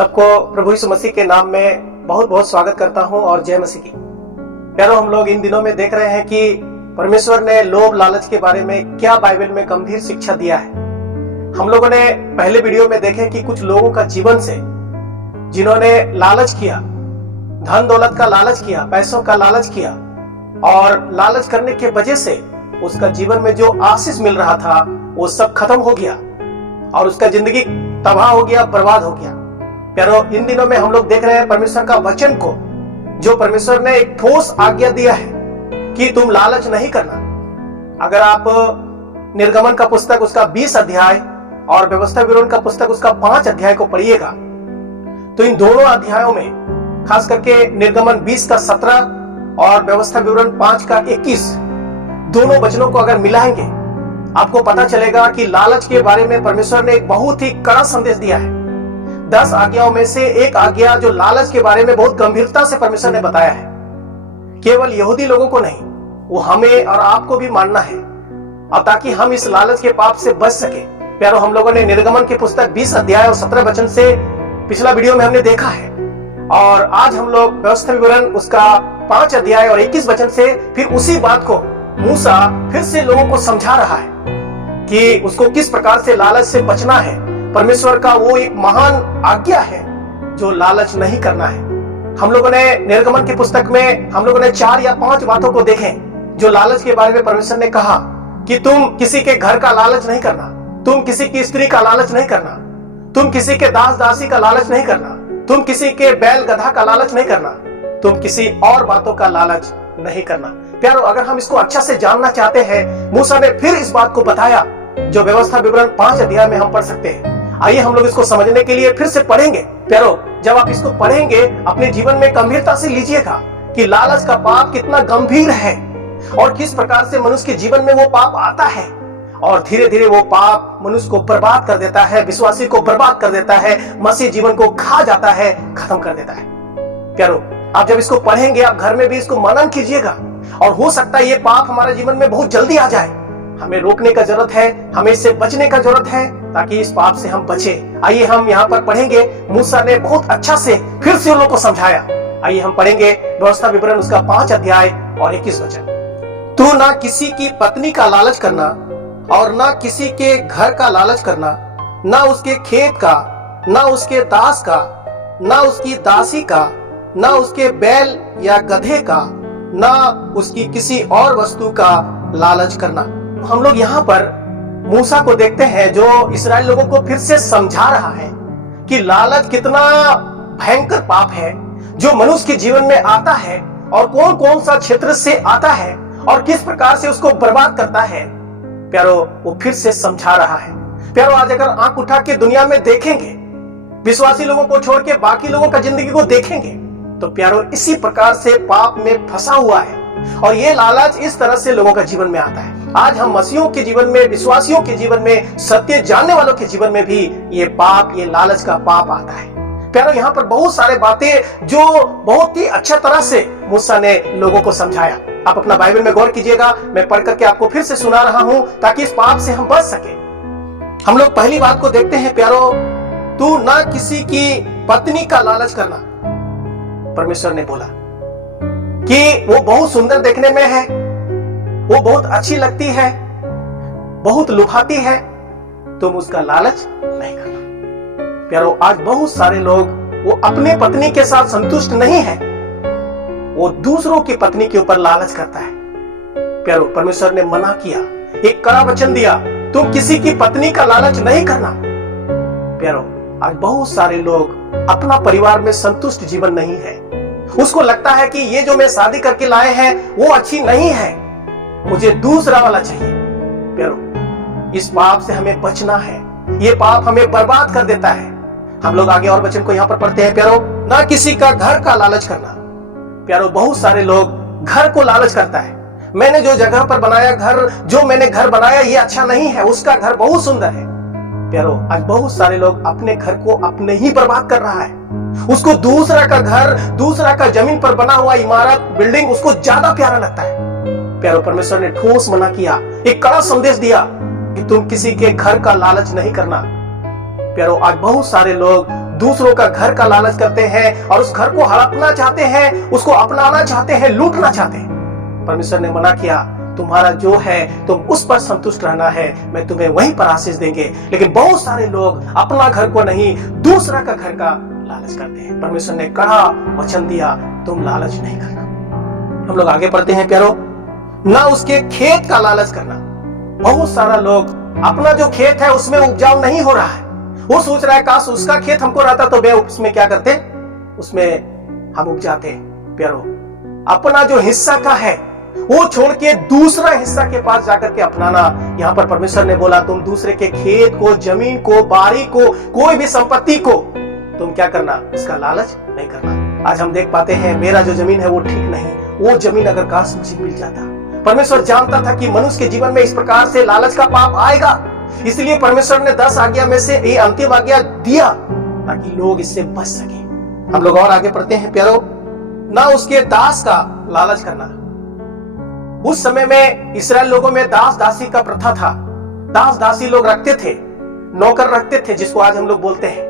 सबको प्रभु यीशु मसीह के नाम में बहुत बहुत स्वागत करता हूं और जय मसीह की। प्यारो, हम लोग इन दिनों में देख रहे हैं कि परमेश्वर ने लोभ लालच के बारे में क्या बाइबल में गंभीर शिक्षा दिया है। हम लोगों ने पहले वीडियो में देखे कि कुछ लोगों का जीवन से जिन्होंने लालच किया, धन दौलत का लालच किया, पैसों का लालच किया और लालच करने के वजह से उसका जीवन में जो आशीष मिल रहा था वो सब खत्म हो गया और उसका जिंदगी तबाह हो गया, बर्बाद हो गया। प्यारो, इन दिनों में हम लोग देख रहे हैं परमेश्वर का वचन को, जो परमेश्वर ने एक ठोस आज्ञा दिया है कि तुम लालच नहीं करना। अगर आप निर्गमन का पुस्तक उसका 20 अध्याय और व्यवस्था विवरण का पुस्तक उसका 5 अध्याय को पढ़िएगा तो इन दोनों अध्यायों में, खास करके निर्गमन 20 का 17 और व्यवस्था विवरण 5 का 21, दोनों वचनों को अगर मिलाएंगे आपको पता चलेगा कि लालच के बारे में परमेश्वर ने एक बहुत ही कड़ा संदेश दिया है। 10 आज्ञाओं में से एक आज्ञा जो लालच के बारे में बहुत गंभीरता से परमेश्वर ने बताया है, केवल यहूदी लोगों को नहीं, वो हमें और आपको भी मानना है, और ताकि हम इस लालच के पाप से बच सके। प्यारो, हम लोगों ने निर्गमन की पुस्तक 20 अध्याय और 17 वचन से पिछला वीडियो में हमने देखा है, और आज हम लोग व्यवस्था विवरण उसका 5 अध्याय और 21 वचन से फिर उसी बात को मूसा फिर से लोगों को समझा रहा है कि उसको किस प्रकार से लालच से बचना है। परमेश्वर का वो एक महान आज्ञा है जो लालच नहीं करना है। हम लोगों ने निर्गमन की पुस्तक में हम लोगों ने 4 या 5 बातों को देखे जो लालच के बारे में परमेश्वर ने कहा कि तुम किसी के घर का लालच नहीं करना, तुम किसी की स्त्री का लालच नहीं करना, तुम किसी के दास दासी का लालच नहीं करना, तुम किसी के बैल गधा का लालच नहीं करना, तुम किसी और बातों का लालच नहीं करना। प्यारो, अगर हम इसको अच्छा से जानना चाहते हैं, मूसा ने फिर इस बात को बताया जो व्यवस्था विवरण 5 अध्याय में हम पढ़ सकते हैं। आइए हम लोग इसको समझने के लिए फिर से पढ़ेंगे। प्यारो, जब आप इसको पढ़ेंगे अपने जीवन में गंभीरता से लीजिएगा कि लालच का पाप कितना गंभीर है और किस प्रकार से मनुष्य के जीवन में वो पाप आता है और धीरे धीरे वो पाप मनुष्य को बर्बाद कर देता है, विश्वासी को बर्बाद कर देता है, मसीह जीवन को खा जाता है, खत्म कर देता है। प्यारो, आप जब इसको पढ़ेंगे आप घर में भी इसको मनन कीजिएगा और हो सकता है ये पाप हमारे जीवन में बहुत जल्दी आ जाए। हमें रोकने का जरूरत है, हमें इससे बचने का जरूरत है ताकि इस पाप से हम बचे। आइए हम यहाँ पर पढ़ेंगे, मूसा ने बहुत अच्छा से फिर से उन लोगों को समझाया। आइए हम पढ़ेंगे व्यवस्था विवरण उसका 5 अध्याय और 21 वचन। तू ना किसी की पत्नी का लालच करना और ना किसी के घर का लालच करना, ना उसके खेत का, ना उसके दास का, ना उसकी दासी का, ना उसके बैल या गधे का, ना उसकी किसी और वस्तु का लालच करना। हम लोग यहाँ पर मूसा को देखते हैं जो इस्राएल लोगों को फिर से समझा रहा है कि लालच कितना भयंकर पाप है जो मनुष्य के जीवन में आता है और कौन कौन सा क्षेत्र से आता है और किस प्रकार से उसको बर्बाद करता है। प्यारो, वो फिर से समझा रहा है। प्यारो, आज अगर आंख उठा के दुनिया में देखेंगे, विश्वासी लोगों को छोड़ के बाकी लोगों का जिंदगी को देखेंगे तो प्यारो इसी प्रकार से पाप में फंसा हुआ है और ये लालच इस तरह से लोगों का जीवन में आता है। आज हम मसीहियों के जीवन में, विश्वासियों के जीवन में, सत्य जानने वालों के जीवन में भी ये पाप, ये लालच का पाप आता है। प्यारो, यहाँ पर बहुत सारे बातें जो बहुत ही अच्छा तरह से मूसा ने लोगों को समझाया। आप अपना बाइबल में गौर कीजिएगा, मैं पढ़ करके आपको फिर से सुना रहा हूँ ताकि इस पाप से हम बच सके। हम लोग पहली बात को देखते हैं। प्यारो, तू ना किसी की पत्नी का लालच करना। परमेश्वर ने बोला कि वो बहुत सुंदर देखने में है, वो बहुत अच्छी लगती है, बहुत लुभाती है, तुम उसका लालच नहीं करना। प्यारो, आज बहुत सारे लोग वो अपने पत्नी के साथ संतुष्ट नहीं है, वो दूसरों की पत्नी के ऊपर लालच करता है। प्यारो, परमेश्वर ने मना किया, एक कड़ा वचन दिया, तुम किसी की पत्नी का लालच नहीं करना। प्यारो, आज बहुत सारे लोग अपना परिवार में संतुष्ट जीवन नहीं है। उसको लगता है कि ये जो मैं शादी करके लाए हैं वो अच्छी नहीं है, मुझे दूसरा वाला चाहिए। प्यारो, इस पाप से हमें बचना है, ये पाप हमें बर्बाद कर देता है। हम लोग आगे और वचन को यहाँ पर पढ़ते हैं। प्यारो, ना किसी का घर का लालच करना। प्यारो, बहुत सारे लोग घर को लालच करता है। मैंने जो जगह पर बनाया घर, जो मैंने घर बनाया ये अच्छा नहीं है, उसका घर बहुत सुंदर है। प्यारो, आज बहुत सारे लोग अपने घर को अपने ही बर्बाद कर रहा है। उसको दूसरा का घर, दूसरा का जमीन पर बना हुआ इमारत, बिल्डिंग उसको ज्यादा प्यारा लगता है। प्यारो, परमेश्वर ने ठोस मना किया, एक कड़ा संदेश दिया कि तुम किसी के घर का लालच नहीं करना। प्यारो, आज बहुत सारे लोग दूसरों का घर का लालच करते हैं और उस घर को हड़पना चाहते हैं, उसको अपनाना चाहते हैं, लूटना चाहते हैं। परमेश्वर ने मना किया, तुम्हारा जो है तुम उस पर संतुष्ट रहना है, मैं तुम्हें वहीं पर आशीष देंगे। लेकिन बहुत सारे लोग अपना घर को नहीं, दूसरा का घर का लालच करते हैं। परमेश्वर ने कड़ा वचन दिया, तुम लालच नहीं करना। हम लोग आगे पढ़ते हैं प्यारो, ना उसके खेत का लालच करना। बहुत सारा लोग अपना जो खेत है उसमें उपजाऊ नहीं हो रहा है, वो सोच रहा है काश उसका खेत हमको रहता तो वे उसमें क्या करते, उसमें हम उपजाते। प्यारो, अपना जो हिस्सा का है वो छोड़ के दूसरा हिस्सा के पास जाकर के अपनाना। यहाँ पर परमेश्वर ने बोला तुम दूसरे के खेत को, जमीन को, बारी को, कोई भी संपत्ति को तुम क्या करना, इसका लालच नहीं करना। आज हम देख पाते हैं मेरा जो जमीन है वो ठीक नहीं, वो जमीन अगर काश मुझे मिल जाता। परमेश्वर जानता था कि मनुष्य के जीवन में इस प्रकार से लालच का पाप आएगा, इसलिए परमेश्वर ने 10 आज्ञा में से ये अंतिम आज्ञा दिया ताकि लोग इससे बच सके। हम लोग और आगे पढ़ते हैं प्यारो, ना उसके दास का लालच करना। उस समय में इस्राएल लोगों में दास दासी का प्रथा था। दास दासी लोग रखते थे, नौकर रखते थे, जिसको आज हम लोग बोलते हैं।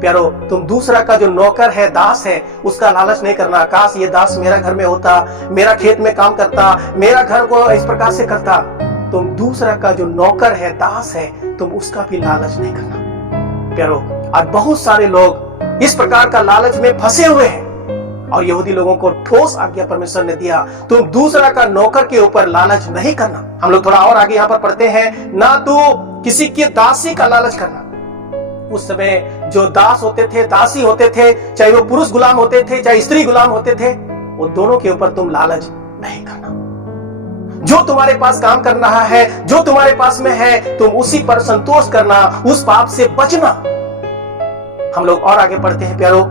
प्यारो, तुम दूसरा का जो नौकर है, दास है, उसका लालच नहीं करना। काश ये दास मेरा घर में होता, मेरा खेत में काम करता, मेरा घर को इस प्रकार से करता। तुम दूसरा का जो नौकर है, दास है, तुम उसका भी लालच नहीं करना। प्यारो, आज बहुत सारे लोग इस प्रकार का लालच में फंसे हुए हैं और यहूदी लोगों को ठोस आज्ञा परमेश्वर ने दिया, तुम दूसरा का नौकर के ऊपर लालच नहीं करना। हम लोग थोड़ा और आगे यहाँ पर पढ़ते हैं, ना तो किसी की दासी का लालच करना। उस समय जो दास होते थे, दासी होते थे, चाहे वो पुरुष गुलाम होते थे, चाहे स्त्री गुलाम होते थे, वो दोनों के ऊपर तुम लालच नहीं करना। जो तुम्हारे पास काम कर रहा है, जो तुम्हारे पास में है, तुम उसी पर संतोष करना, उस पाप से बचना। हम लोग और आगे पढ़ते हैं प्यारो,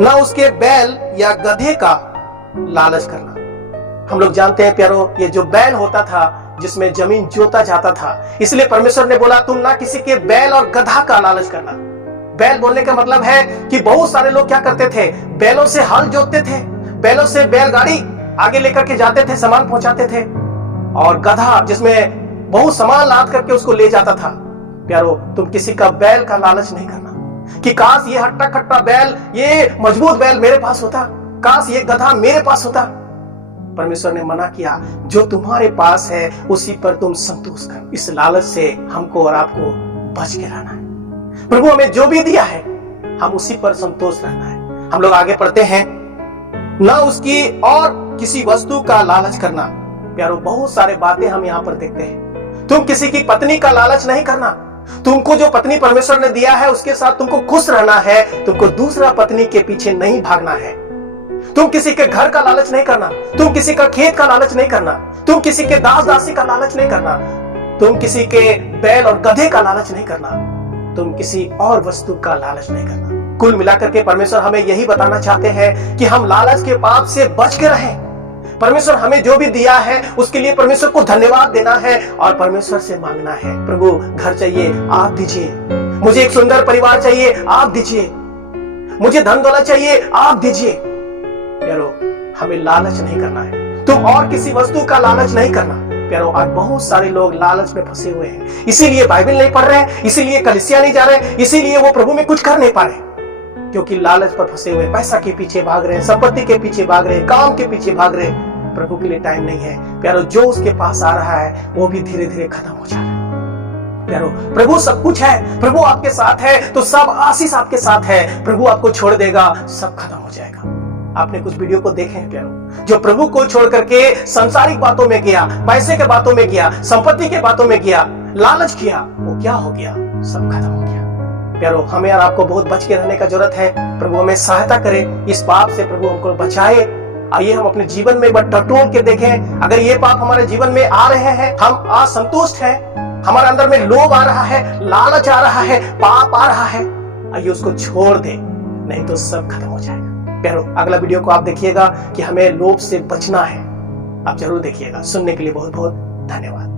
ना उसके बैल या गधे का लालच करना। हम लोग जानते हैं प्यारो, ये जो बैल होता था जिसमें जमीन जोता जाता था, इसलिए परमेश्वर ने बोला तुम ना किसी के बैल और गधा का लालच करना। बैल बोलने का मतलब है कि बहुत सारे लोग क्या करते थे, बैलों से हल जोतते थे, बैलों से बैलगाड़ी आगे लेकर के जाते थे, सामान पहुंचाते थे, और गधा जिसमें बहुत सामान लाद करके उसको ले जाता था। प्यारो, तुम किसी का बैल का लालच नहीं करना कि काश ये हट्टा खट्टा बैल, ये मजबूत बैल मेरे पास होता, काश ये गधा मेरे पास होता। परमेश्वर ने मना किया, जो तुम्हारे पास है उसी पर तुम संतोष कर। इस लालच से हमको और आपको बच के रहना है। प्रभु हमें जो भी दिया है हम उसी पर संतोष रहना है। हम लोग आगे पढ़ते हैं, ना उसकी और किसी वस्तु का लालच करना। प्यारो, बहुत सारे बातें हम यहाँ पर देखते हैं। तुम किसी की पत्नी का लालच नहीं करना। तुमको जो पत्नी परमेश्वर ने दिया है उसके साथ तुमको खुश रहना है, तुमको दूसरा पत्नी के पीछे नहीं भागना है। तुम किसी के घर का लालच नहीं करना, तुम किसी का खेत का लालच नहीं करना, तुम किसी के दास दासी का लालच नहीं करना, तुम किसी के बैल और गधे का लालच नहीं करना, तुम किसी और वस्तु का लालच नहीं करना। कुल मिलाकर के परमेश्वर हमें यही बताना चाहते हैं कि हम लालच के पाप से बच के रहें। परमेश्वर हमें जो भी दिया है उसके लिए परमेश्वर को धन्यवाद देना है और परमेश्वर से मांगना है, प्रभु घर चाहिए आप दीजिए, मुझे एक सुंदर परिवार चाहिए आप दीजिए, मुझे धन दौलत चाहिए आप दीजिए। प्यारो, हमें लालच नहीं करना है, तुम और किसी वस्तु का लालच नहीं करना। प्यारो, आज बहुत सारे लोग लालच में फंसे हुए हैं, इसीलिए बाइबल नहीं पढ़ रहे, इसीलिए कलीसिया नहीं जा रहे, इसीलिए वो प्रभु में कुछ कर नहीं पा रहे, क्योंकि लालच पर फंसे हुए, पैसा के पीछे भाग रहे, संपत्ति के पीछे भाग रहे, काम के पीछे भाग रहे। प्रभु के लिए टाइम नहीं है। प्यारो, जो उसके पास आ रहा है वो भी धीरे धीरे खत्म हो जा रहा है। प्यारो, प्रभु सब कुछ है, प्रभु आपके साथ है तो सब आशीष आपके साथ है। प्रभु आपको छोड़ देगा सब खत्म हो जाएगा। आपने कुछ वीडियो को देखे हैं प्यारो, जो प्रभु को छोड़ करके सांसारिक बातों में गया, पैसे के बातों में गया, संपत्ति के बातों में गया, लालच किया, वो क्या हो गया, सब खत्म हो गया। प्यारो, हमें और आपको बहुत बच के रहने का जरूरत है। प्रभु हमें सहायता करे इस पाप से, प्रभु हमको बचाए। आइए हम अपने जीवन में एक बार टटोल के देखें, अगर ये पाप हमारे जीवन में आ रहे हैं, हम असंतुष्ट हैं, हमारे अंदर में लोभ आ रहा है, लालच आ रहा है, पाप आ रहा है, आइए उसको छोड़ दे, नहीं तो सब खत्म हो जाएगा। प्यारो, अगला वीडियो को आप देखिएगा कि हमें लोभ से बचना है, आप जरूर देखिएगा। सुनने के लिए बहुत बहुत धन्यवाद।